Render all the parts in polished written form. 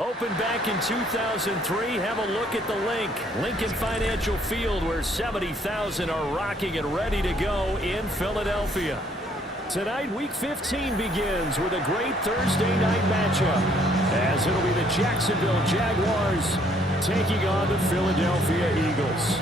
Opened back in 2003. Have a look at the Lincoln Financial Field, where 70,000 are rocking and ready to go in Philadelphia. Tonight, Week 15 begins with a great Thursday night matchup, as it'll be the Jacksonville Jaguars taking on the Philadelphia Eagles.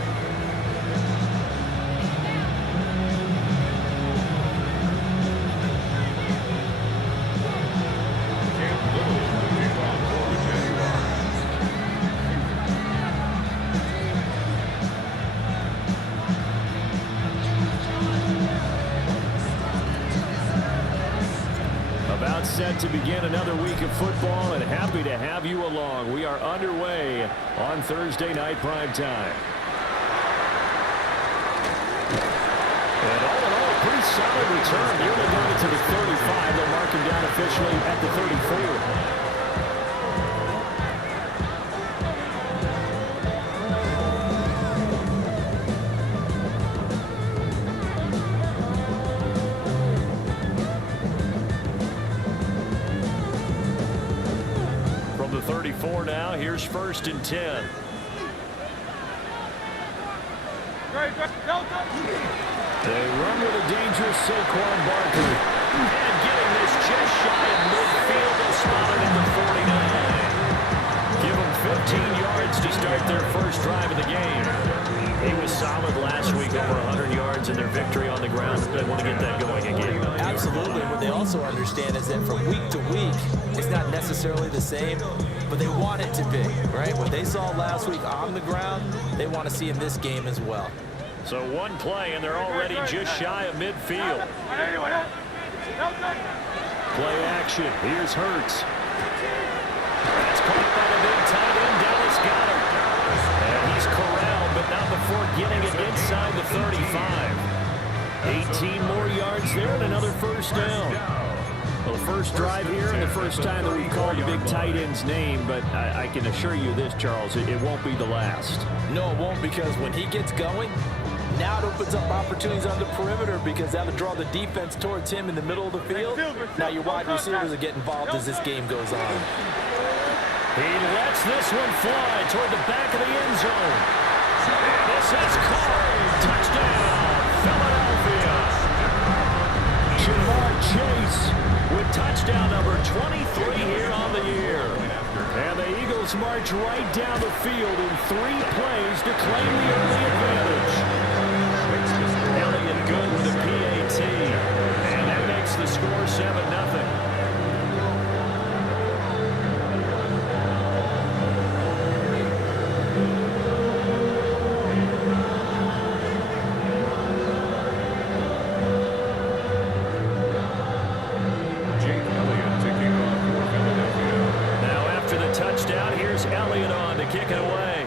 Set to begin another week of football, and happy to have you along. We are underway on Thursday night primetime. And all in all, a pretty solid return. Nearly got it to the 35. They'll mark him down officially at the 34. Now, here's 1st and 10. They run with a dangerous Saquon Barkley. And getting this just shy of midfield, they'll spot it at the 49. Give them 15 yards to start their first drive of the game. He was solid last week, over 100 yards in their victory on the ground. They want to get that going again. Absolutely. What they also understand is that from week to week, it's not necessarily the same, but they want it to be, right? What they saw last week on the ground, they want to see in this game as well. So one play, and they're already just shy of midfield. Play action. Here's Hurts. That's caught by the big tight end. Dallas got him. And he's corralled, but not before getting it inside the 35. 18 more yards there and another first down. Well, the first drive here and the first time that we've called the big tight end's name, but I can assure you this, Charles, it won't be the last. No, it won't, because when he gets going, now it opens up opportunities on the perimeter, because that'll draw the defense towards him in the middle of the field. Now your wide receivers will get involved as this game goes on. He lets this one fly toward the back of the end zone. And this is caught. Touchdown, Philadelphia. Jamar Chase with touchdown number 23 here on the year. And the Eagles march right down the field in 3 plays to claim the early advantage. Elliott good with a PAT. And that makes the score 7-0. Kick it away.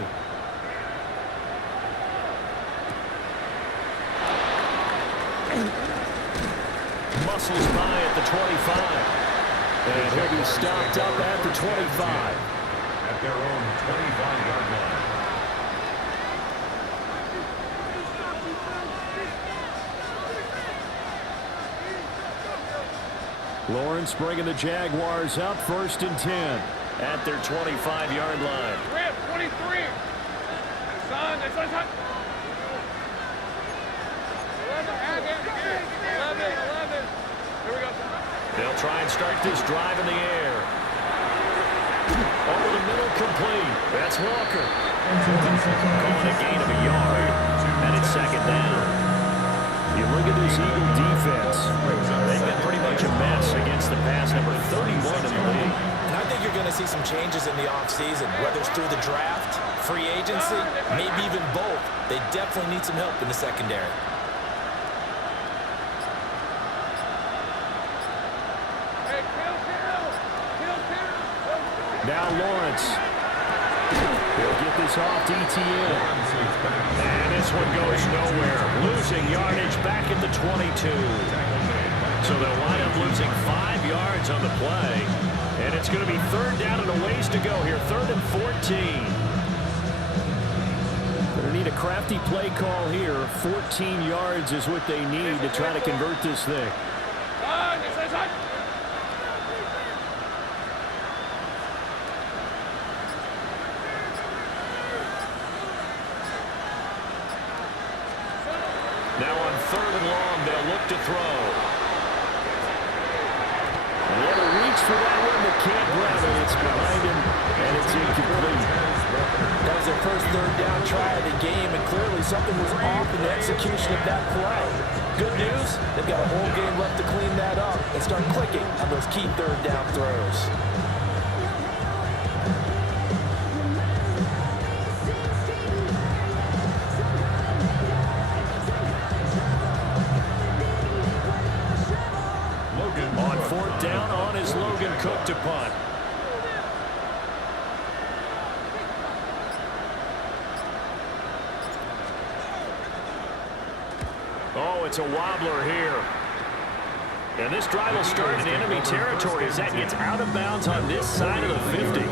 Muscles by at the 25. And he'll be stopped up at the 25. At their own 25-yard line. Lawrence bringing the Jaguars up, 1st and 10 at their 25-yard line. 23. Son. 11. Here we go. They'll try and start this drive in the air. Over the middle complete. That's Walker. Calling a gain of a yard. And it's second down. You look at this Eagle defense. They've been pretty much a mess against the pass, number 31 in the league. And I think you're going to see some changes in the offseason, whether it's through the draft, free agency, maybe even both. They definitely need some help in the secondary. Now Lawrence. He'll get this off to ETN. And this one goes nowhere. Losing yardage back at the 22. So they'll wind up losing 5 yards on the play. And it's going to be third down and a ways to go here. 3rd and 14. Going to need a crafty play call here. 14 yards is what they need to try to convert this thing. Now on 3rd and long, they'll look to throw. And he had to reach for that one, but can't grab it. It's behind him, and it's incomplete. That was their first 3rd down try of the game, and clearly something was off in the execution of that play. Good news, they've got a whole game left to clean that up and start clicking on those key 3rd down throws. On 4th down, on is Logan Cook to punt. Oh, it's a wobbler here. And this drive will start in enemy territory as that gets out of bounds on this side of the 50.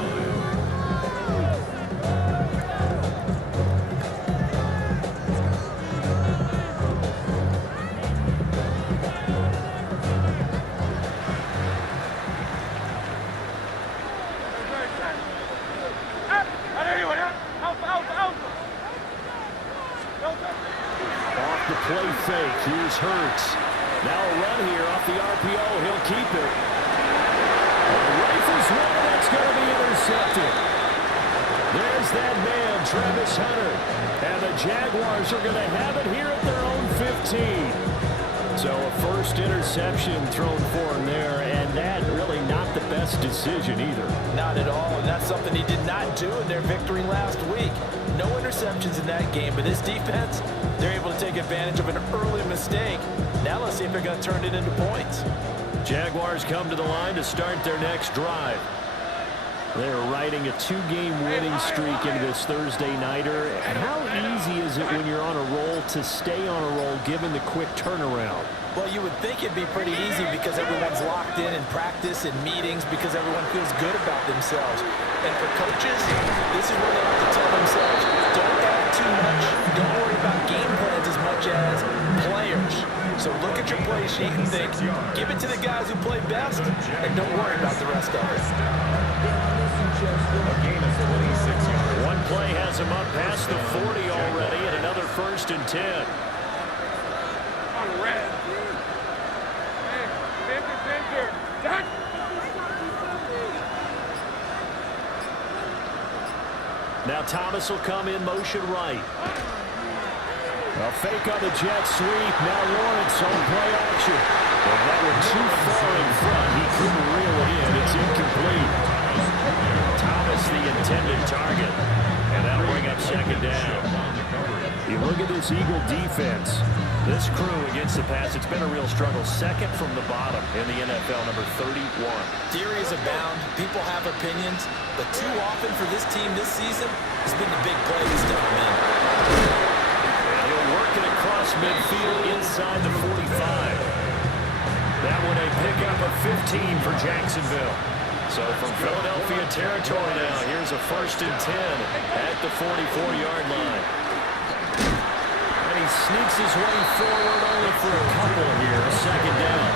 Play fake. Here's Hurts. Now a run here off the RPO. He'll keep it. Rifles one. That's going to be intercepted. There's that man, Travis Hunter. And the Jaguars are going to have it here at their own 15. So a first interception thrown for him there, and that really not the best decision either. Not at all, and that's something he did not do in their victory last week. No interceptions in that game, but this defense, they're able to take advantage of an early mistake. Now let's see if they're going to turn it into points. Jaguars come to the line to start their next drive. They're riding a 2-game winning streak into this Thursday nighter. How easy is it when you're on a roll to stay on a roll given the quick turnaround? Well, you would think it'd be pretty easy because everyone's locked in practice and meetings because everyone feels good about themselves. And for coaches, this is where they have to tell themselves, don't add too much. Don't worry about game plans as much as players. So look at your play sheet and think, give it to the guys who play best, and don't worry about the rest of it. One play has him up past the 40 already, and another 1st and 10. On red. Now Thomas will come in motion right. A fake on the jet sweep. Now Lawrence on play action. And that one too far in front. He couldn't reel it in. It's incomplete. Thomas the intended target. And that'll bring up 2nd down. You look at this Eagle defense. This crew against the pass, it's been a real struggle. 2nd from the bottom in the NFL, number 31. Theories abound. People have opinions. But too often for this team this season has been the big plays to come in. And he'll work it across midfield inside the 45. That one a pickup of 15 for Jacksonville. So from Philadelphia territory now, here's a 1st and 10 at the 44-yard line. And he sneaks his way forward only for a couple here, 2nd down.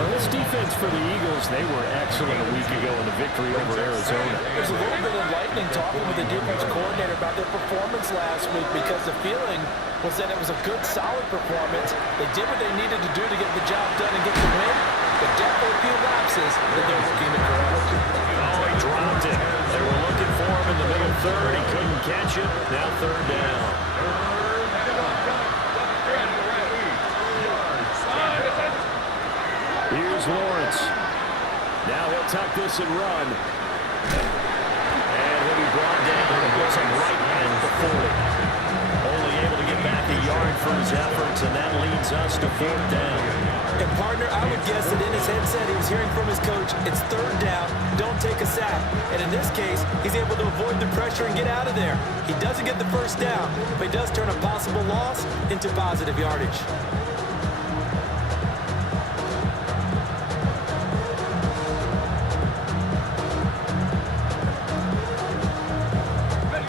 Well, this defense for the Eagles, they were excellent a week ago in the victory over Arizona. There's a little bit enlightening talking with the defense coordinator about their performance last week because the feeling was that it was a good, solid performance. They did what they needed to do to get the job done and get the win, but definitely a few lapses that they're looking to correct. Oh, he dropped it. They were looking for him in the middle third. He couldn't catch it. Now third down. Here's Lawrence. Now he'll tuck this and run. And he'll be brought down and puts him right at the 40. Only able to get back a yard for his efforts, and that leads us to fourth down. And partner, I would guess that in his headset he was hearing from his coach, it's third down, don't take a sack. And in this case, he's able to avoid the pressure and get out of there. He doesn't get the first down, but he does turn a possible loss into positive yardage.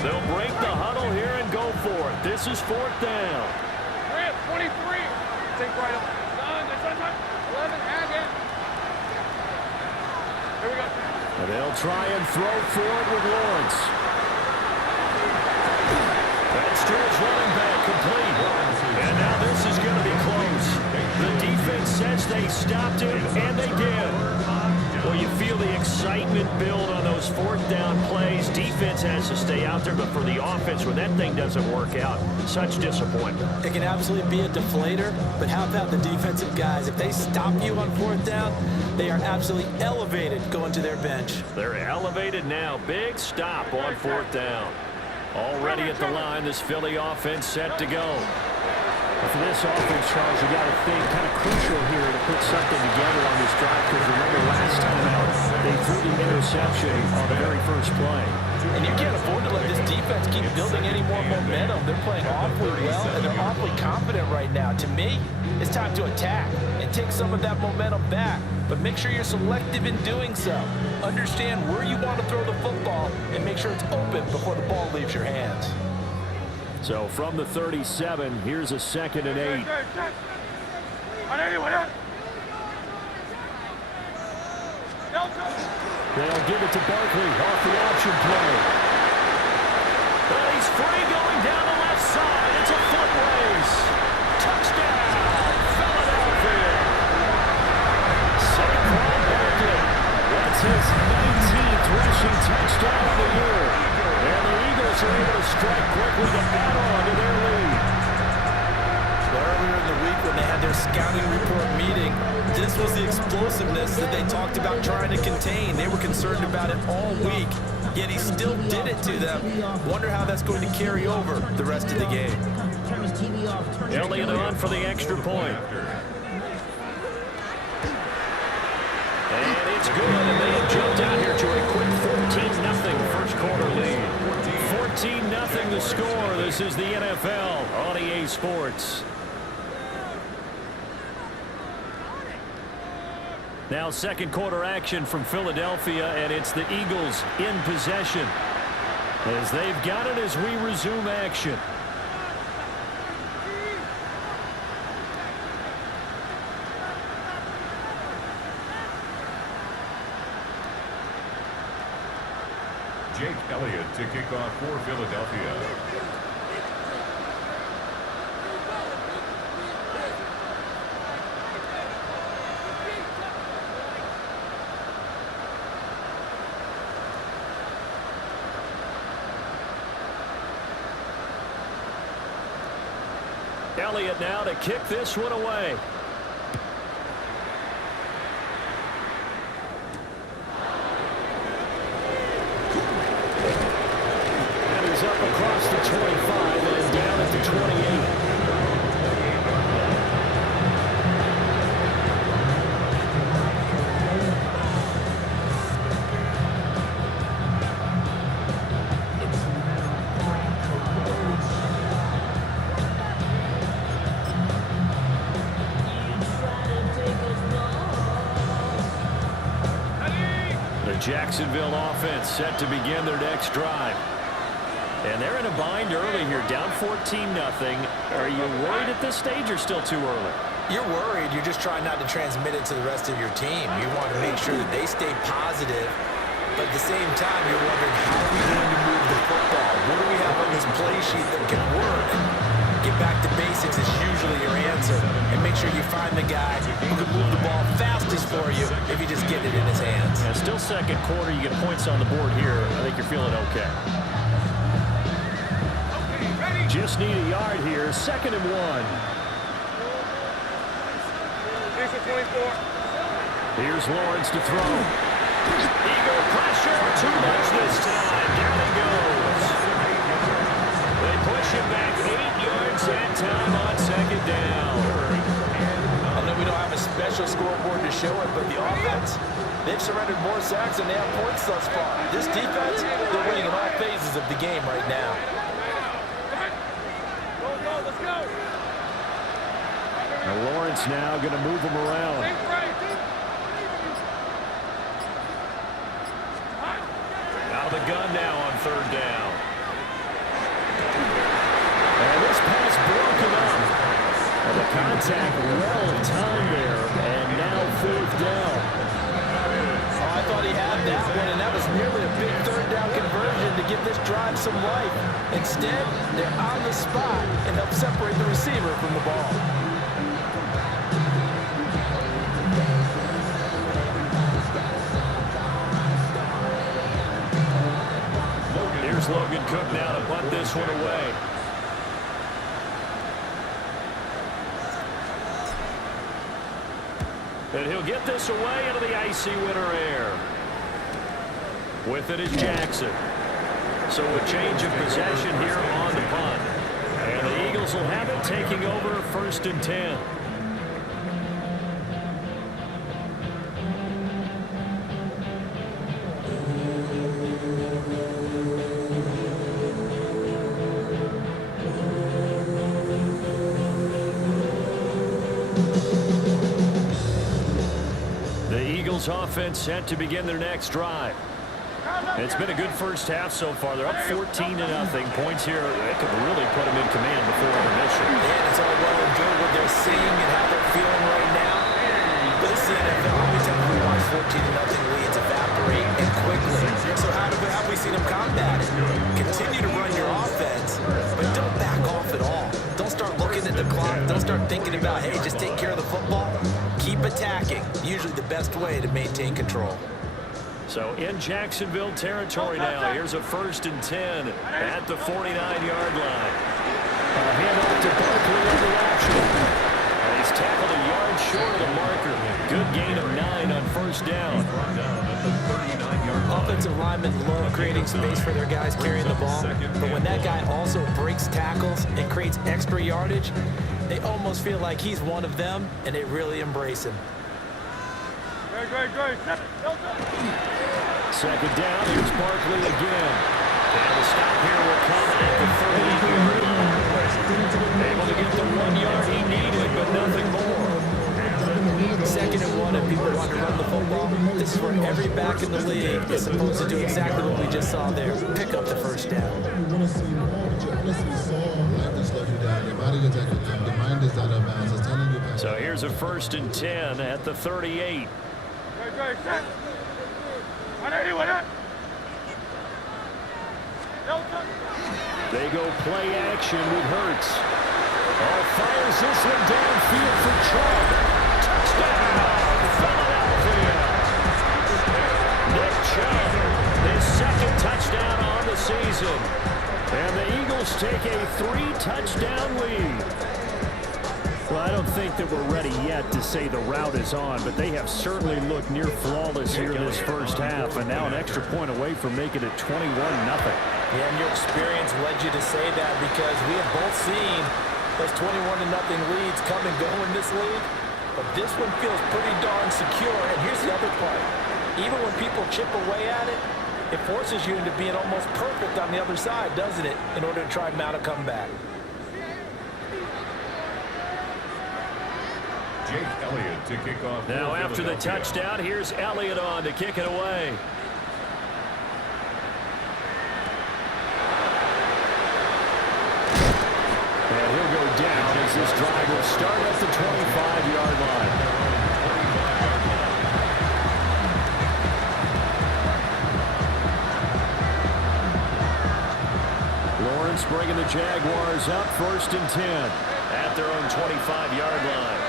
They'll break the huddle here and go for it. This is fourth down. 23. Take right up. Son, 11, add in. Here we go. And they'll try and throw for it with Lawrence. That's to his running back, complete. And now this is going to be close. The defense says they stopped him, and they did. Well, you feel the excitement build on those fourth down plays. Defense has to stay out there, but for the offense, when that thing doesn't work out, such disappointment. It can absolutely be a deflator, but how about the defensive guys? If they stop you on fourth down, they are absolutely elevated going to their bench. They're elevated now. Big stop on fourth down. Already at the line, this Philly offense set to go. For this offense, Charles, you got to think kind of crucial here to put something together on this drive, because remember last time out, they threw the interception on the very first play. And you can't afford to let this defense keep building any more momentum. They're playing awfully well, and they're awfully confident right now. To me, it's time to attack and take some of that momentum back. But make sure you're selective in doing so. Understand where you want to throw the football and make sure it's open before the ball leaves your hands. So from the 37, here's a 2nd and 8. They'll give it to Barkley off the option play. But he's free going down the left side. It's a foot race. Touchdown, Philadelphia. Saquon Barkley. That's his 19th rushing touchdown of the year. And the Eagles are able to strike quickly to add on to their lead. Earlier in the week when they had their scouting report meeting, this was the explosiveness that they talked about trying to contain. They were concerned about it all week, yet he still did it to them. Wonder how that's going to carry over the rest of the game. Elliott on for the extra point. And it's good, and they have jumped out here to a quick 14-0 first quarter lead. 14-0 the score. This is the NFL on EA Sports. Now second quarter action from Philadelphia, and it's the Eagles in possession as they've got it as we resume action. Jake Elliott to kick off for Philadelphia. Elliott now to kick this one away. And he's up across the 25 and down at the 28. Jacksonville offense set to begin their next drive. And they're in a bind early here, down 14-0. Are you worried at this stage or still too early? You're worried. You're just trying not to transmit it to the rest of your team. You want to make sure that they stay positive, but at the same time, you're wondering, how are we going to move the football? What do we have on this play sheet that can work? Get back to basics is usually your answer, and make sure you find the guy who can move the ball fastest for you if you just get it in his hands. Yeah, still second quarter. You get points on the board here. I think you're feeling okay. Just need a yard here. 2nd and 1. Here's Lawrence to throw. Eagle pressure. Too much this time. Down he goes. They push him back 8 yards that time on 2nd down. I know we don't have a special scoreboard to show it, but the offense, they've surrendered more sacks than they have points thus far. This defense, they're winning in all phases of the game right now. Now Lawrence now going to move him around. Out of the gun now on 3rd down. And this pass broken up. And the contact well timed there. And now 4th down. Oh, I thought he had that one, and that was nearly a big 3rd down conversion to give this drive some life. Instead, they're on the spot and help separate the receiver from the ball. Here's Logan Cook now to punt this one away. And he'll get this away into the icy winter air. With it is Jackson. So a change of possession here on the punt. And the Eagles will have it, taking over 1st and 10. Offense set to begin their next drive. It's been a good first half so far. They're up 14-0. Points here, they could really put them in command before intermission. And it's all well and good what they're seeing and how they're feeling right now. But it's the NFL. How many times we watch 14-0 leads evaporate and quickly? So how have we seen them combat it? Continue to run your offense, but don't back off at all. Don't start looking at the clock. Don't start thinking about, hey, just take care of the football. Keep attacking. Usually the best way to maintain control. So in Jacksonville territory now. Here's a 1st and 10 at the 49-yard line. Hand off to Barkley on the option. And he's tackled a yard short of the marker. Good gain of 9 on 1st down. Offensive linemen love creating space for their guys carrying the ball. But when that guy also breaks tackles and creates extra yardage, they almost feel like he's one of them, and they really embrace him. Great. 2nd down, here's Barkley again. And the stop here will come at the 38-yard line. Able to get the 1 yard he needed, but nothing more. 2nd and 1, and people want to run the football. This is where every back in the league is supposed to do exactly what we just saw there. Pick up the 1st down. So here's a 1st and 10 at the 38. They go play action with Hurts. Oh, fires this one downfield for Chubb. Touchdown, Philadelphia. Nick Chubb, his 2nd touchdown on the season. And the Eagles take a 3-touchdown lead. Well, I don't think that we're ready yet to say the route is on, but they have certainly looked near flawless here this first half, and now an extra point away from making it 21-0. Yeah, and your experience led you to say that because we have both seen those 21-0 leads come and go in this league. But this one feels pretty darn secure. And here's the other part. Even when people chip away at it, it forces you into being almost perfect on the other side, doesn't it, in order to try and mount a comeback. Jake Elliott to kick off. Now after the touchdown, here's Elliott on to kick it away. And he'll go down as this drive will start at the 25-yard line. Lawrence bringing the Jaguars up 1st and 10 at their own 25-yard line.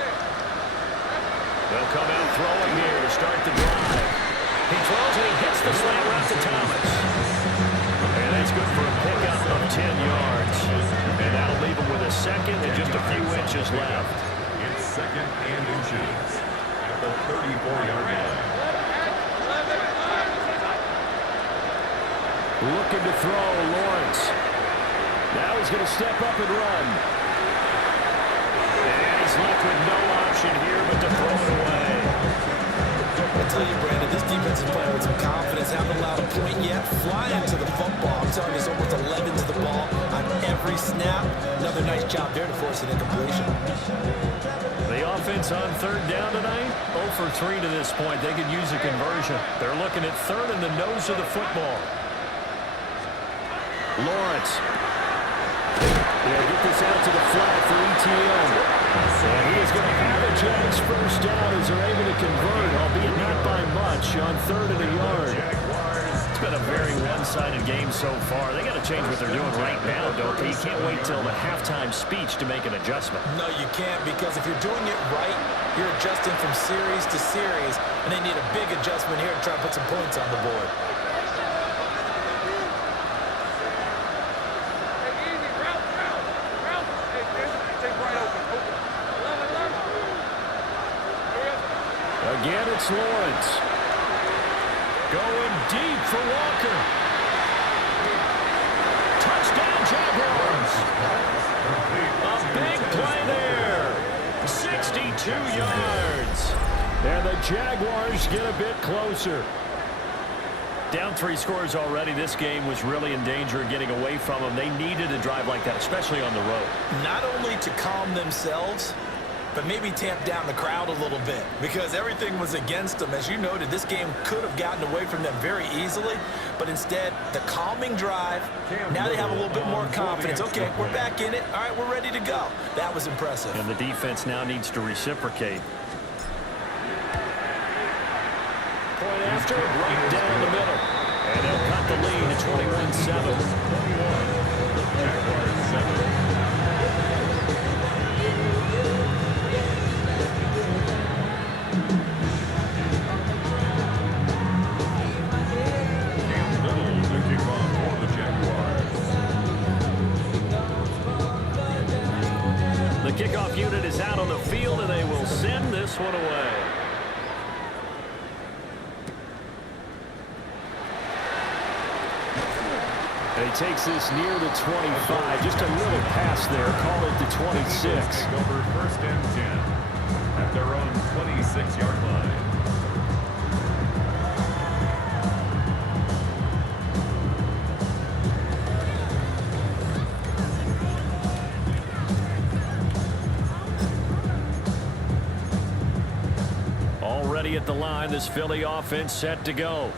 They'll come out throwing here. start the drive. He throws and he hits the slant route to Thomas. And that's good for a pickup of 10 yards. And that'll leave him with a second and just a few inches left. It's second and inches at the 34-yard line. Looking to throw, Lawrence. Now he's going to step up and run. And he's left with no option here but to throw it away. I tell you, Brandon, this defense is playing with some confidence. Haven't allowed a point yet. Flying to the football. I'm telling you, it's almost 11 to the ball on every snap. Another nice job there to force an incompletion. The offense on third down tonight, 0 for 3 to this point. They could use a conversion. They're looking at third in the nose of the football. Lawrence. They'll get this out to the flat for ETN. And he is going to have a Jags first down as they're able to convert, albeit not by much, on third and a yard. It's been a very one-sided game so far. They got to change what they're doing right now, don't they? You can't wait till the halftime speech to make an adjustment. No, you can't, because if you're doing it right, you're adjusting from series to series, and they need a big adjustment here to try to put some points on the board. Again, it's Lawrence. Going deep for Walker. Touchdown, Jaguars. A big play there. 62 yards. And the Jaguars get a bit closer. Down 3 scores already. This game was really in danger of getting away from them. They needed a drive like that, especially on the road. Not only to calm themselves, but maybe tamp down the crowd a little bit, because everything was against them. As you noted, this game could have gotten away from them very easily, but instead, the calming drive, now they have a little bit more confidence. Okay, we're back in it. All right, we're ready to go. That was impressive. And the defense now needs to reciprocate. Point after, right down the middle. And they'll cut the lead to 21-7. Jaguars 7. The kickoff unit is out on the field, and they will send this one away. And he takes this near the 25. Just a little pass there. Call it the 26. Over first and 10 at their own 26-yard line. Already at the line, this Philly offense set to go.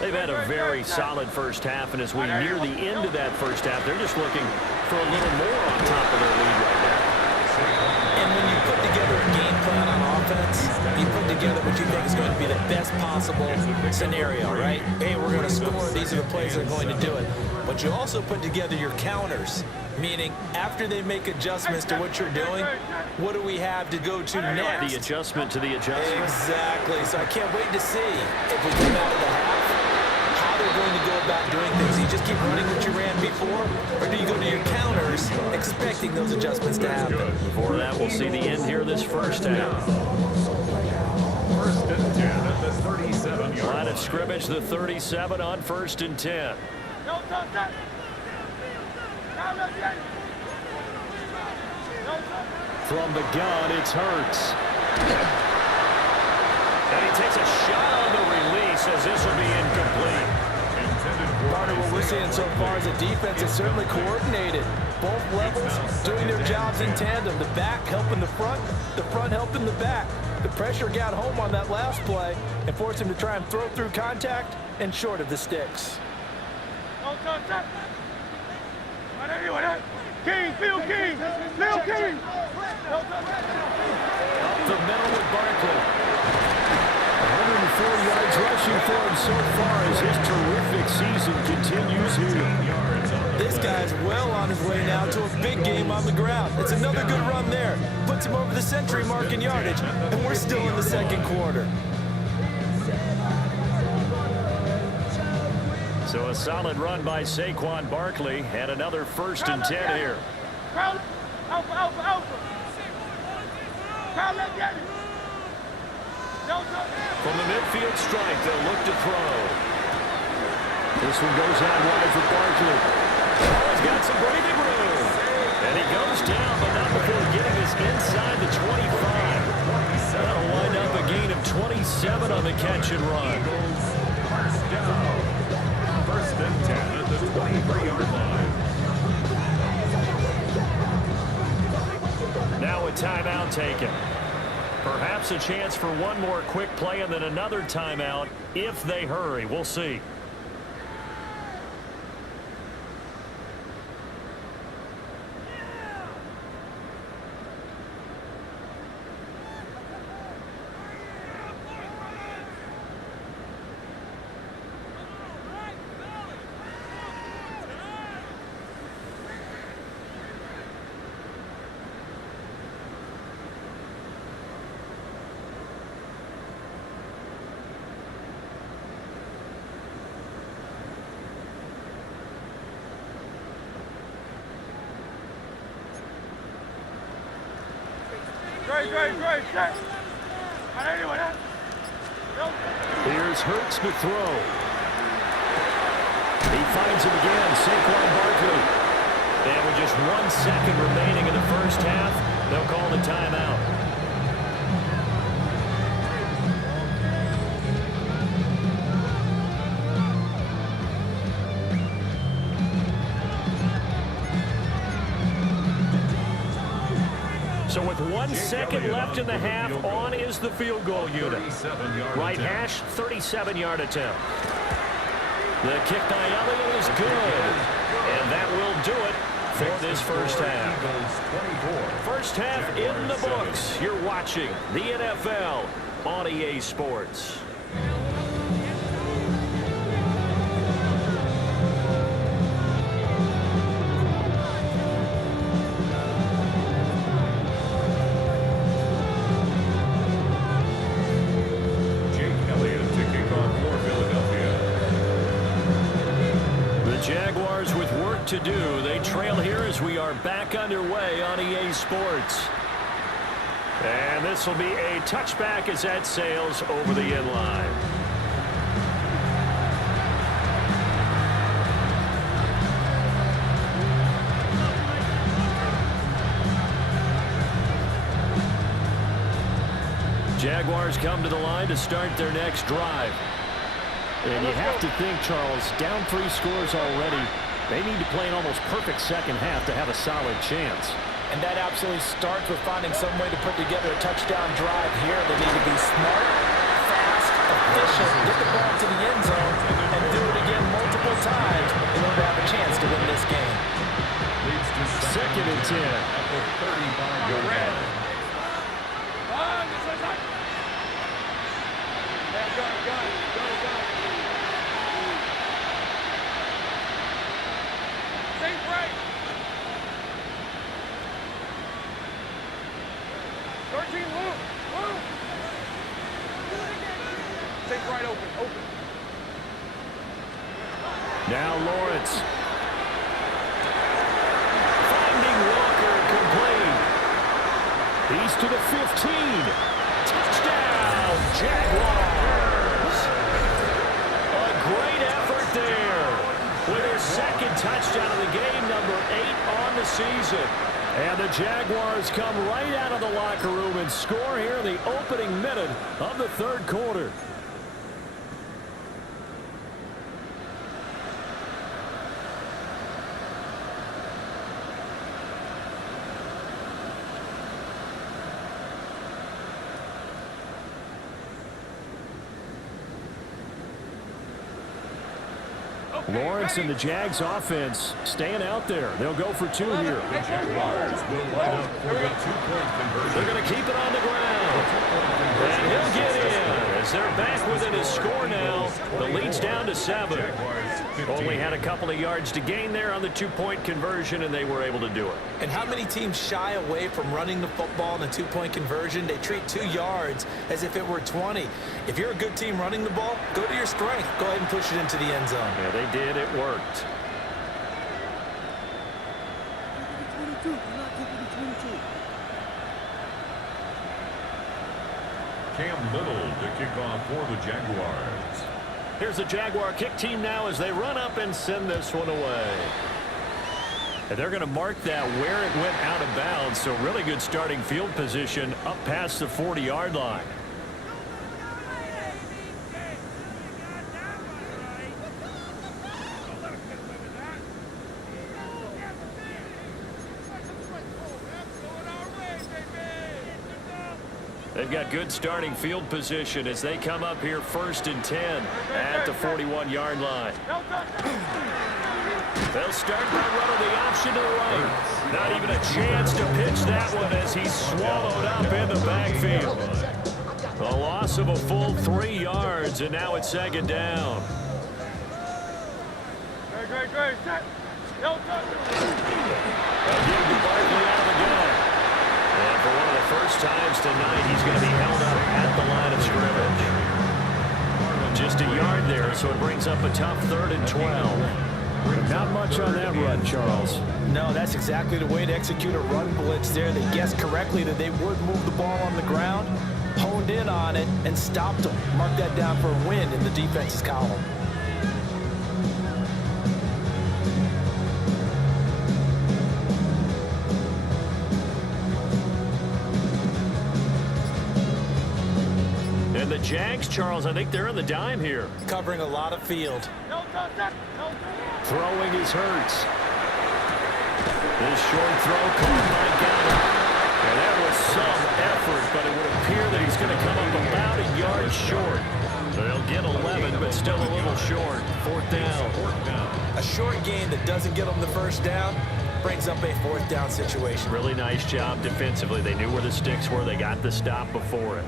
They've had a very solid first half, and as we near the end of that first half, they're just looking for a little more on top of their lead right now. And when you put together a game plan on offense, you put together what you think is going to be the best possible scenario, right? Hey, we're going to score. These are the plays that are going to do it. But you also put together your counters, meaning after they make adjustments to what you're doing, what do we have to go to next? The adjustment to the adjustment. Exactly. So I can't wait to see if we come out of the half, how they're going to go about doing things. Do you just keep running what you ran before, or do you go to your counters expecting those adjustments to happen? Before that, we'll see the end here this first half. First and 10 at the 37-yard Line of scrimmage, the 37 on first and 10. From the gun, it's Hurts. And he takes a shot on the release as this will be incomplete. Part of what we're seeing so far is the defense is certainly coordinated. Both levels doing their jobs in tandem. The back helping the front helping the back. The pressure got home on that last play and forced him to try and throw through contact and short of the sticks. King, Phil King, Phil King. Up the middle with Barkley. 104 yards rushing for him so far as his terrific season continues here. This guy's well on his way now to a big game on the ground. It's another good run there. Puts him over the century mark in yardage, and we're still in the second quarter. So a solid run by Saquon Barkley and another 1st and 10 here. Crowd, alpha, alpha, alpha. Crowd, let's get it. From the midfield strike, they'll look to throw. This one goes out wide for Barkley. Oh, he's got some breathing room. And he goes down, but not before getting us inside the 25. That'll wind up a gain of 27 on the catch and run. First down. 1st and 10 at the 23-yard line. Now a timeout taken. Perhaps a chance for one more quick play and then another timeout if they hurry. We'll see. Great, check. Here's Hurts to throw. He finds him again, Saquon Barkley. And with just 1 second remaining in the first half, they'll call the timeout. So with 1 second left in the half, on is the field goal unit. Right hash, 37-yard attempt. The kick by Elliott is good. And that will do it for this first half. First half in the books. You're watching the NFL on EA Sports. Jaguars with work to do. They trail here as we are back underway on EA Sports. And this will be a touchback as that sails over the end line. Jaguars come to the line to start their next drive. And you have to think, Charles, down 3 scores already. They need to play an almost perfect second half to have a solid chance. And that absolutely starts with finding some way to put together a touchdown drive here. They need to be smart, fast, efficient, get the ball to the end zone, and do it again multiple times in order to have a chance to win this game. 2nd and 10. At the 35-yard line. Go. Think right. 13, move. Think right, open. Now Lawrence. Finding Walker complete. He's to the 15. Touchdown, Jaguars. A great effort there. With their 2nd touchdown of the game, number 8 on the season. And the Jaguars come right out of the locker room and score here in the opening minute of the 3rd quarter. Lawrence and the Jags offense staying out there. They'll go for 2 here. The Jaguars will line up for the 2-point conversion. They're going to keep it on the ground. And he'll get in as they're back within a score now The lead's down to 7. Jaguars 15. Only had a couple of yards to gain there on the two-point conversion, and they were able to do it. And how many teams shy away from running the football in a two-point conversion? They treat 2 yards as if it were 20. If you're a good team running the ball, go to your strength. Go ahead and push it into the end zone. Yeah, they did. It worked. Cam Little to kick off for the Jaguars. Here's the Jaguar kick team now as they run up and send this one away. And they're going to mark that where it went out of bounds, so really good starting field position up past the 40-yard line. They've got good starting field position as they come up here 1st and 10 at the 41-yard line. They'll start by running the option to the right. Not even a chance to pitch that one as he's swallowed up in the backfield. A loss of a full 3 yards, and now it's 2nd down. Great. Set. Again to Barkley out of the gun. And for one of the first times tonight, he's going to be held up at the line of scrimmage. Just a yard there, so it brings up a tough 3rd and 12. Not much on that run, Charles. No, that's exactly the way to execute a run blitz there. They guessed correctly that they would move the ball on the ground, honed in on it, and stopped them. Mark that down for a win in the defense's column. And the Jags, Charles, I think they're on the dime here. Covering a lot of field. Throwing is Hurts. This short throw caught by Gallup. And that was some effort, but it would appear that he's going to come up about a yard short. They'll get 11, but still a little short. 4th down. A short gain that doesn't get them the first down brings up a 4th down situation. Really nice job defensively. They knew where the sticks were. They got the stop before it.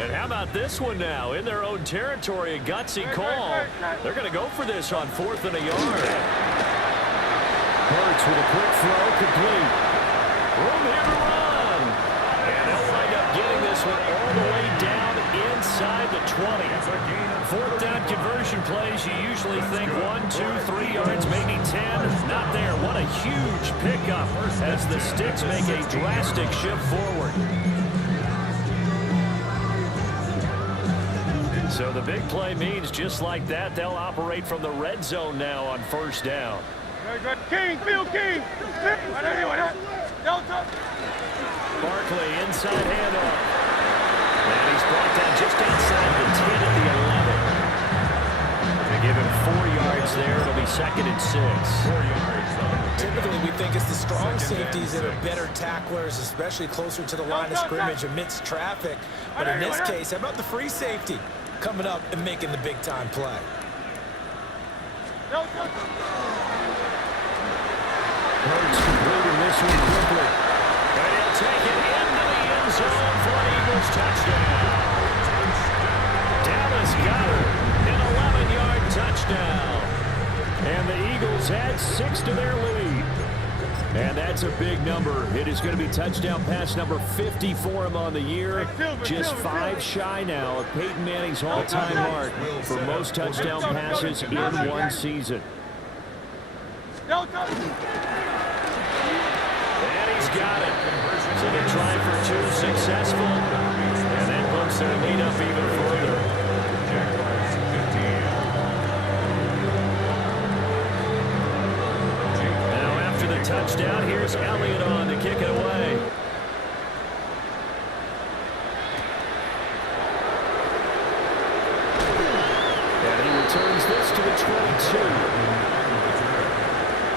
And how about this one now? In their own territory, a gutsy call. They're going to go for this on 4th and a yard. Hurts with a quick throw, complete. Room here to run. And they'll wind up getting this one all the way down inside the 20. 4th down conversion plays, you usually think 1, 2, 3 yards, maybe 10. Not there. What a huge pickup as the sticks make a drastic shift forward. So the big play means just like that, they'll operate from the red zone now on 1st down. King, Field King. Barkley inside handoff. And he's brought down just outside the 10 at the 11. They give him 4 yards there. It'll be 2nd and 6. 4 yards. Typically, we think it's the strong safeties that are better tacklers, especially closer to the line of scrimmage amidst traffic. But in this case, how about the free safety coming up and making the big-time play? Hurts completing this one quickly. And he'll take it into the end zone for an Eagles touchdown. Dallas Goedert, an 11-yard touchdown. And the Eagles add 6 to their lead. And that's a big number. It is going to be touchdown pass number 50 for him on the year. Just 5 shy now of Peyton Manning's all-time mark for most touchdown passes in one season. No, And he's got it. So they try for 2, successful. And that bumps their lead up even further. Jaguars 15. Now after the touchdown, here's Elliott on to kick it away. And he returns this to the 22.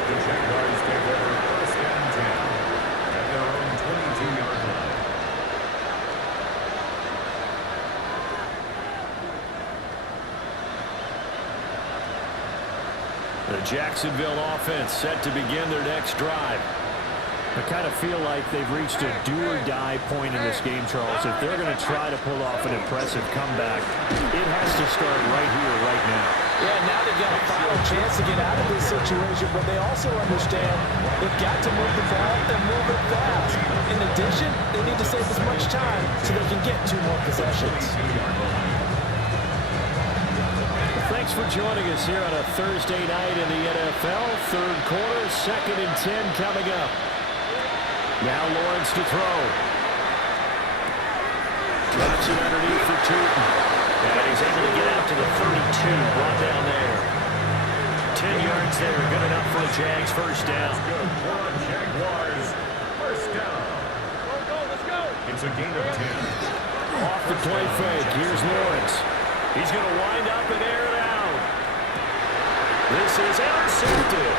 The Jaguars take over 1st and 10 at their own 22-yard line. The Jacksonville offense set to begin their next drive. I kind of feel like they've reached a do-or-die point in this game, Charles. If they're going to try to pull off an impressive comeback, it has to start right here, right now. Yeah, now they've got a final chance to get out of this situation, but they also understand they've got to move the ball and move it fast. In addition, they need to save as much time so they can get 2 more possessions. Thanks for joining us here on a Thursday night in the NFL. Third quarter, 2nd and 10 coming up. Now Lawrence to throw. Drops it underneath for Tootin. And he's able to get out to the 32. Brought down there. 10 yards there. Good enough for the Jags. First down. Good for the Jaguars. First down. Let's go. It's a gain of 10. Off the play fake. Here's Lawrence. He's going to wind up and air it out. This is intercepted.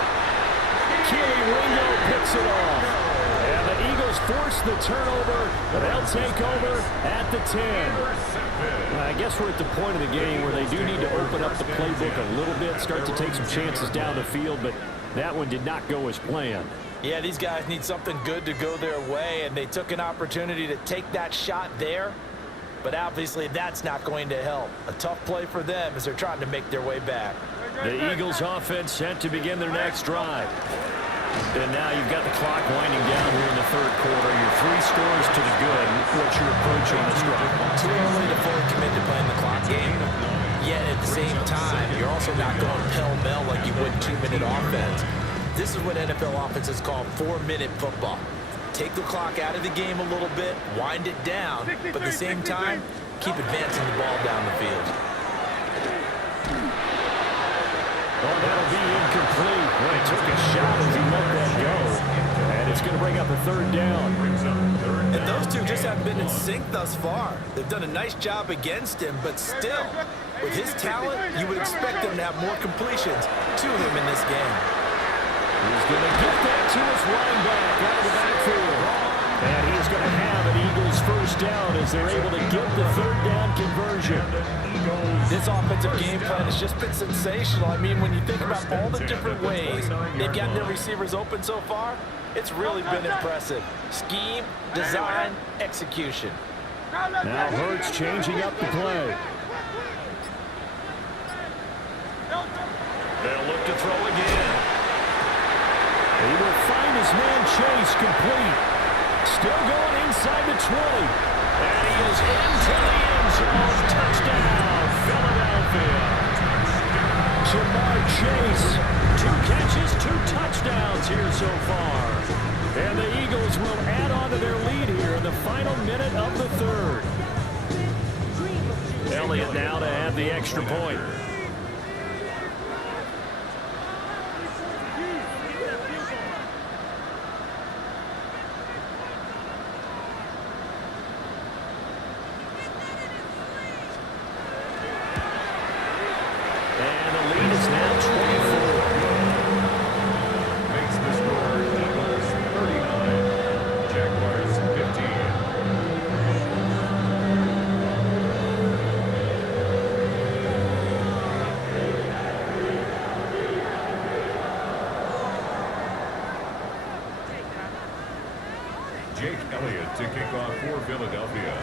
Keely Ringo picks it off. And the Eagles force the turnover. They'll take over at the 10. I guess we're at the point of the game where they do need to open up the playbook a little bit, start to take some chances down the field, but that one did not go as planned. Yeah, these guys need something good to go their way, and they took an opportunity to take that shot there. But obviously, that's not going to help. A tough play for them as they're trying to make their way back. The Eagles offense set to begin their next drive. And now you've got the clock winding down here in the third quarter. You're 3 scores to the good. What's your approach on this drive? Too early to fully commit to playing the clock game. Yet at the same time, you're also not going pell-mell like you would 2-minute offense. This is what NFL offenses call 4-minute football. Take the clock out of the game a little bit, wind it down, but at the same time, keep advancing the ball down the field. Oh, that'll be incomplete. Well, he took a shot as he let that go. And it's going to bring up a 3rd down. And those two just haven't been in sync thus far. They've done a nice job against him, but still, with his talent, you would expect them to have more completions to him in this game. He's going to get that to his running back out of the backfield. And he's going to have an Eagles first down as they're able to get the 3rd down conversion. This offensive game plan has just been sensational. I mean, when you think about all the different ways they've gotten their receivers open so far, it's really been impressive. Scheme, design, execution. Now Hurts changing up the play. They'll look to throw again. He will find his man Chase complete. Still going inside the 20. And he is into the end zone. Touchdown, Philadelphia. Jamar Chase, 2 catches, 2 touchdowns here so far. And the Eagles will add on to their lead here in the final minute of the 3rd. Elliott now to add the extra point. Elliott to kick off for Philadelphia.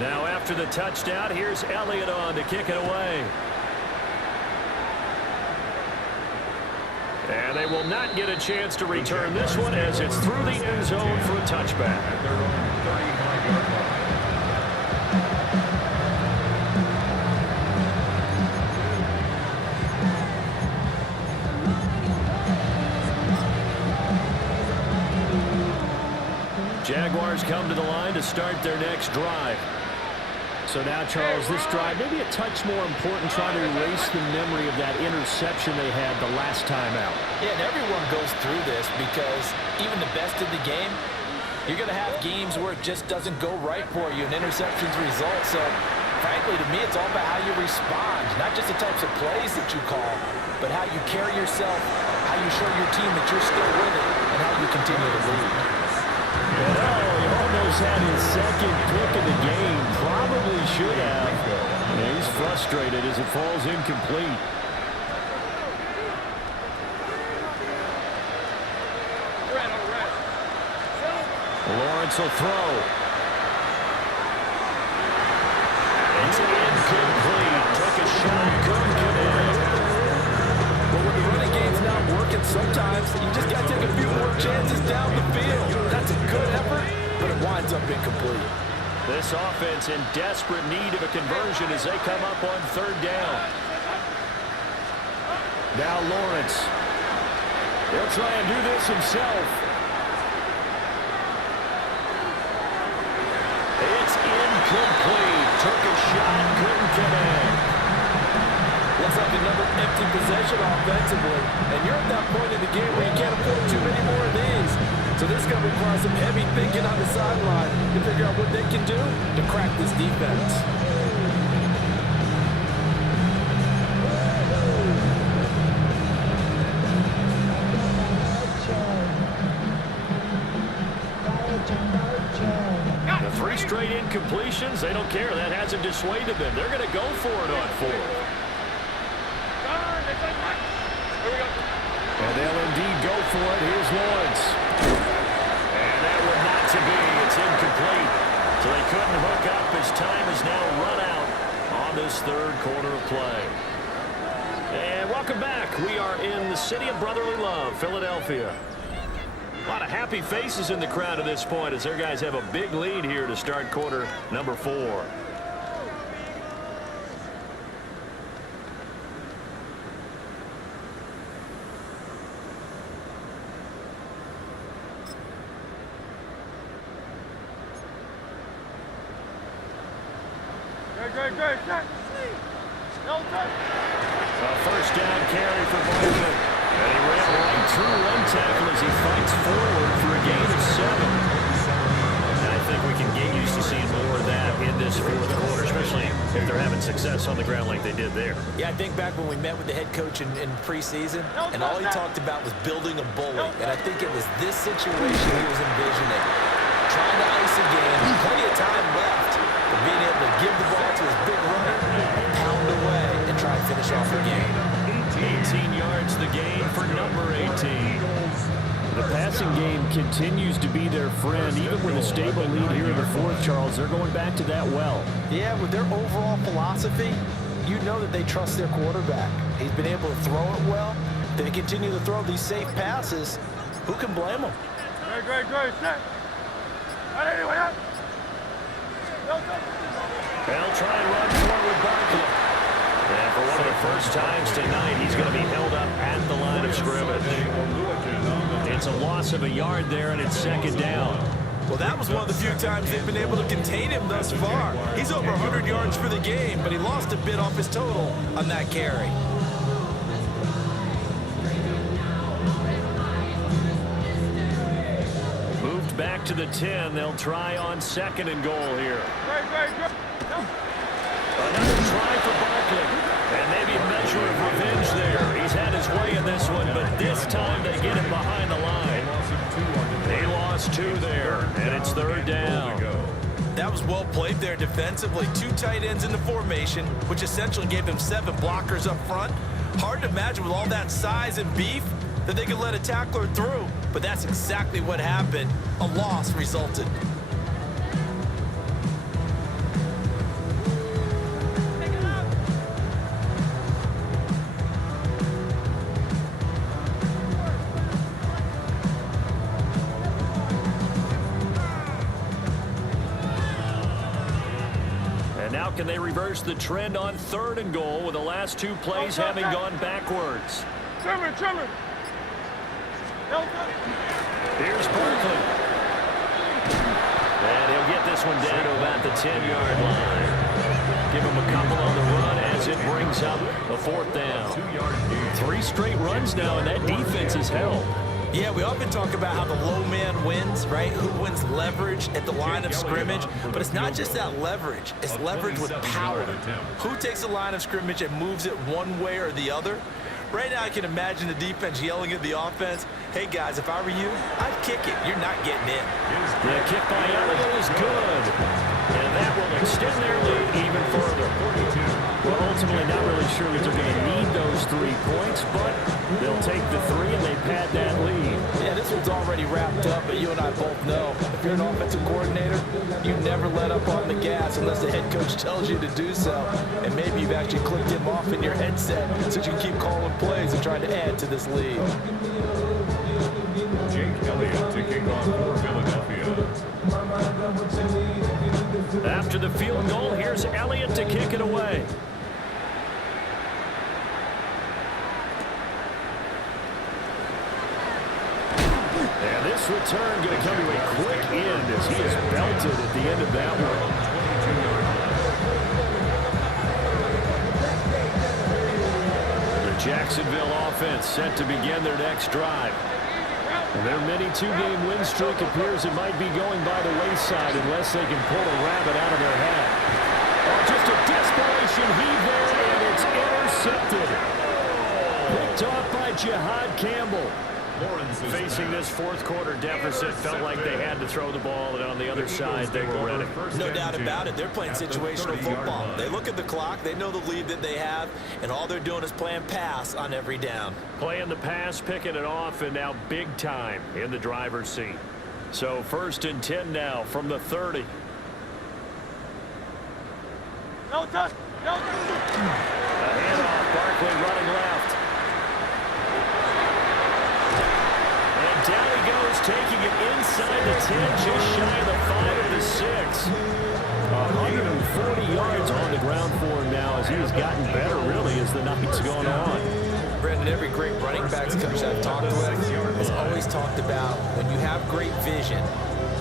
Now after the touchdown, here's Elliott on to kick it away. And they will not get a chance to return this one as it's through the end zone for a touchback. At their own 35-yard line. Jaguars come to the line to start their next drive. So now, Charles, this drive maybe a touch more important, trying to erase the memory of that interception they had the last time out. Yeah, and everyone goes through this because even the best of the game, you're going to have games where it just doesn't go right for you and interceptions result. So, frankly, to me, it's all about how you respond, not just the types of plays that you call, but how you carry yourself, how you show your team that you're still with it, and how you continue to lead. Oh, he almost had his second pick of the game. Probably should have. And he's frustrated as it falls incomplete. Lawrence will throw. It's incomplete. Took a shot, couldn't connect. But when the running game's not working, sometimes you just got to take a few more chances down the field. That's a good effort, but it winds up incomplete. This offense in desperate need of a conversion as they come up on third down. Now Lawrence. He'll try and do this himself. It's incomplete. Took a shot, couldn't connect. Looks like another empty possession offensively. And you're at that point in the game where you can't afford too many more of these. So this is going to require some heavy thinking on the sideline to figure out what they can do to crack this defense. The 3 straight incompletions, they don't care. That hasn't dissuaded them. They're going to go for it on 4th. Here we go. And they'll indeed go for it. Here's Lawrence. And that one not to be. It's incomplete. So they couldn't hook up as time is now run out on this third quarter of play. And welcome back. We are in the city of brotherly love, Philadelphia. A lot of happy faces in the crowd at this point as their guys have a big lead here to start quarter number 4. Great. A first down carry for Barkley. And he ran right through one tackle as he fights forward for a gain of 7. And I think we can get used to seeing more of that in this fourth quarter, especially if they're having success on the ground like they did there. Yeah, I think back when we met with the head coach in preseason, and all he talked about was building a bully. And I think it was this situation he was envisioning. Trying to ice a game, plenty of time left, but being able to give the ball to his big runner, pound away, and try and finish off the game. 18 yards the gain for number 18. The passing game continues to be their friend. Even with a stable lead here in the fourth, Charles, they're going back to that well. Yeah, with their overall philosophy, you know that they trust their quarterback. He's been able to throw it well. They continue to throw these safe passes. Who can blame them? Great. They'll try and run forward Barkley. And for one of the first times tonight, he's going to be held up at the line of scrimmage. It's a loss of a yard there, and it's second down. Well, that was one of the few times they've been able to contain him thus far. He's over 100 yards for the game, but he lost a bit off his total on that carry. Moved back to the 10. They'll try on second and goal here. Great. Another try for Barkley. And maybe a measure of revenge there. He's had his way in this one, but this time they get him behind the line. They lost 2 there, and it's third down. That was well played there defensively. 2 tight ends in the formation, which essentially gave them 7 blockers up front. Hard to imagine with all that size and beef that they could let a tackler through, but that's exactly what happened. A loss resulted. Now can they reverse the trend on third and goal with the last 2 plays having gone backwards? Trimmer. Here's Barkley. And he'll get this one down to about the 10-yard line. Give him a couple on the run as it brings up a fourth down. 3 straight runs now, and that defense is held. Yeah, we often talk about how the low man wins, right? Who wins leverage at the line of scrimmage. But it's not just that leverage. It's leverage with power. Who takes the line of scrimmage and moves it one way or the other? Right now, I can imagine the defense yelling at the offense, hey, guys, if I were you, I'd kick it. You're not getting in. The kick by Elliott is good. And that will extend their lead even further. Well, ultimately, not really sure that they're going to need those 3 points, but they'll take the 3 and they pad that lead. Yeah, this one's already wrapped up, but you and I both know if you're an offensive coordinator, you never let up on the gas unless the head coach tells you to do so. And maybe you've actually clicked him off in your headset so you can keep calling plays and trying to add to this lead. Jake Elliott to kick off for Philadelphia. After the field goal, here's Elliott to kick it away. And this return going to come to a quick end as he is belted at the end of that one. The Jacksonville offense set to begin their next drive. And their mini 2-game win streak appears it might be going by the wayside unless they can pull a rabbit out of their hat. Oh, just a desperation heave there, and it's intercepted. Picked off by Jihad Campbell. Facing this fourth quarter deficit, felt like they had to throw the ball, and on the other side, they were ready. No doubt about it. They're playing situational football. They look at the clock, they know the lead that they have, and all they're doing is playing pass on every down. Playing the pass, picking it off, and now big time in the driver's seat. So 1st and 10 now from the 30. No touch. No touch. A handoff, Barkley running left. And down he goes, taking it inside the 10, just shy of the 5 of the 6. 140 yards on the ground for him now as he has gotten better, really, as the night's gone on. Brandon, every great running backs coach I've talked with has always talked about when you have great vision,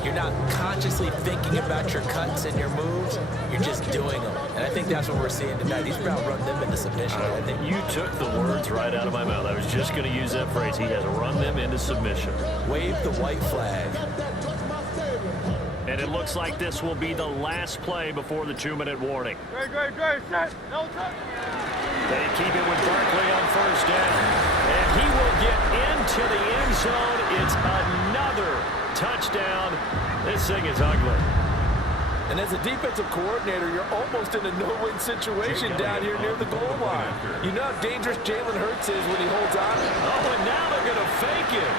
you're not consciously thinking about your cuts and your moves, you're just doing them. And I think that's what we're seeing tonight. He's about run them into submission. I think You took the words right out of my mouth. I was just going to use that phrase. He has run them into submission. wave the white flag. And it looks like this will be the last play before the 2-minute warning. Great. Set. No touch. They keep it with Barkley on 1st down. And he will get into the end zone. It's another touchdown. This thing is ugly. And as a defensive coordinator, you're almost in a no-win situation down here near the goal line. You know how dangerous Jalen Hurts is when he holds on? Oh, and now they're going to fake it.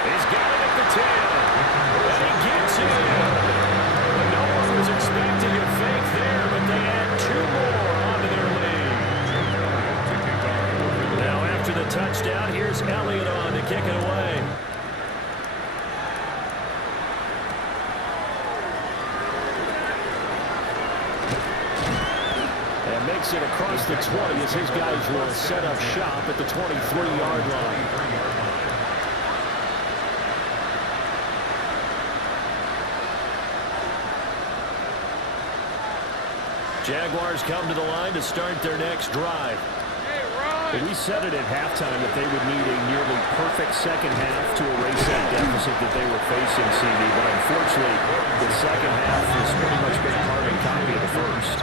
He's got it at the 10. And he gets it. No one was expecting a fake there, but they add 2 more onto their lead. Now after the touchdown, here's Elliott on to kick it away. And makes it across the 20 as his guys will set up shop at the 23-yard line. Jaguars come to the line to start their next drive. We said it at halftime that they would need a nearly perfect second half to erase that deficit that they were facing, CD, but unfortunately, the second half has pretty much been a carbon copy of the first.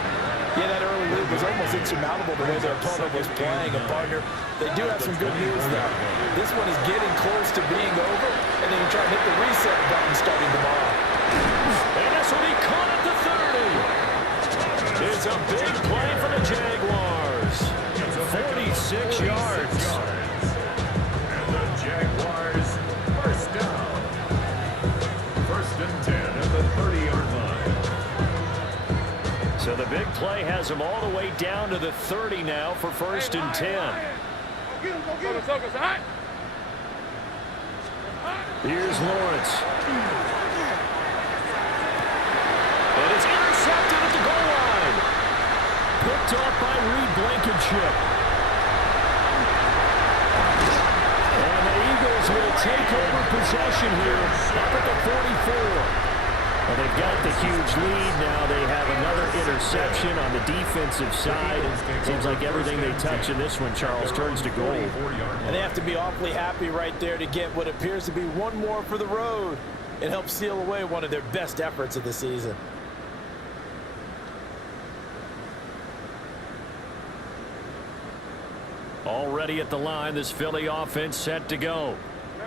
Yeah, that early lead was almost insurmountable the way their opponent was playing. A partner, they do have some good news, though. This one is getting close to being over, and they can try and hit the reset button starting tomorrow. And this will be caught at the 30. It's a big play for the Jaguars. 46 yards. And the Jaguars, 1st down. 1st and 10 at the 30-yard line. So the big play has them all the way down to the 30 now for 1st and 10. Go get him. Here's Lawrence. And it's intercepted at the goal line. Picked off by Reed Blankenship. And the Eagles will take over possession here up at the 44. Well, they've got the huge lead. Now they have another interception on the defensive side. Seems like everything they touch in this one, Charles, turns to gold. And they have to be awfully happy right there to get what appears to be one more for the road. It helps seal away one of their best efforts of the season. Already at the line, this Philly offense set to go.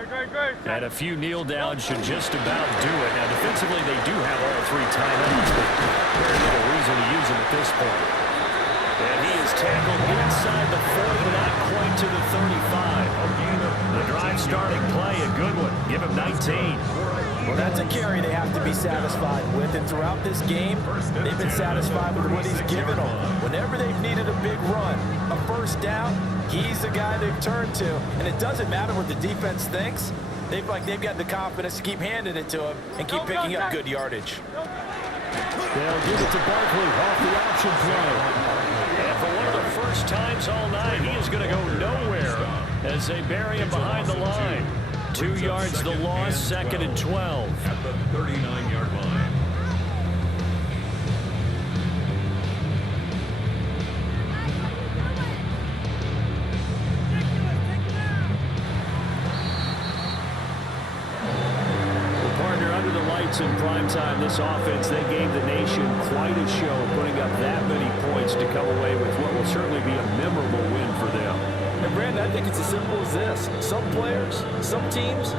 Great. And a few kneel downs should just about do it. Now, defensively, they do have all 3 timeouts, but when you use them at this point. And he is tackled inside the 40, not quite to the 35. The drive starting play, a good one. Give him 19. Well, that's a carry they have to be satisfied with, and throughout this game, they've been satisfied with what he's given them. Whenever they've needed a big run, a first down, he's the guy they've turned to, and it doesn't matter what the defense thinks. They've got the confidence to keep handing it to him and keep picking up good yardage. They'll give it to Barkley off the option play. And for one of the first times all night, he is going to go nowhere as they bury him behind the line. 2 yards the loss, 2nd and 12. At the 39-yard line. Partner, under the lights in primetime, this offense, they gave the nation quite a show, putting up that many points to come away with what will certainly be a memorable win for them. And Brandon, I think it's as simple as this. Some players, some teams,